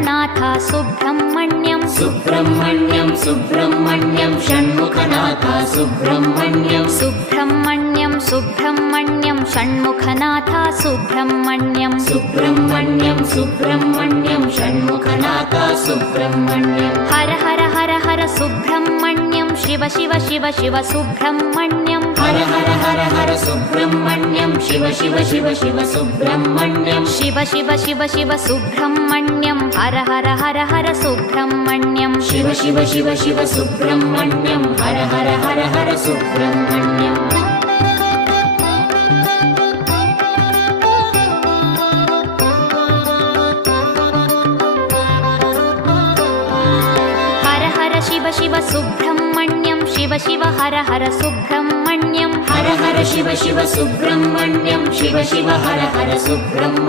Shanmukhanath Subrahmanyam Subrahmanyam Subrahmanyam Shanmukhanath Subrahmanyam Subrahmanyam Subrahmanyam Shanmukhanath Subrahmanyam Subrahmanyam Subrahmanyam Shanmukhanath Subrahmanyam Har Har Har Har Subrahmanyam Shiva Shiva Shiva Shiva Subrahmanyam Har Har Har Har Subrahmanyam Shiva Shiva Shiva Shiva Subrahmanyam Shiva Shiva Shiva Shiva Subrahmanyam Har Har Har Har Subrahmanyam Shiva Shiva Shiva Shiva Subrahmanyam Har Har Har Har Subrahmanyam Har Har Shiva Shiva Subrahmanyam Shiva Shiva Har Har Subrahmanyam Har Har Shiva Shiva Subrahmanyam Shiva Shiva Har Har Subrahmanyam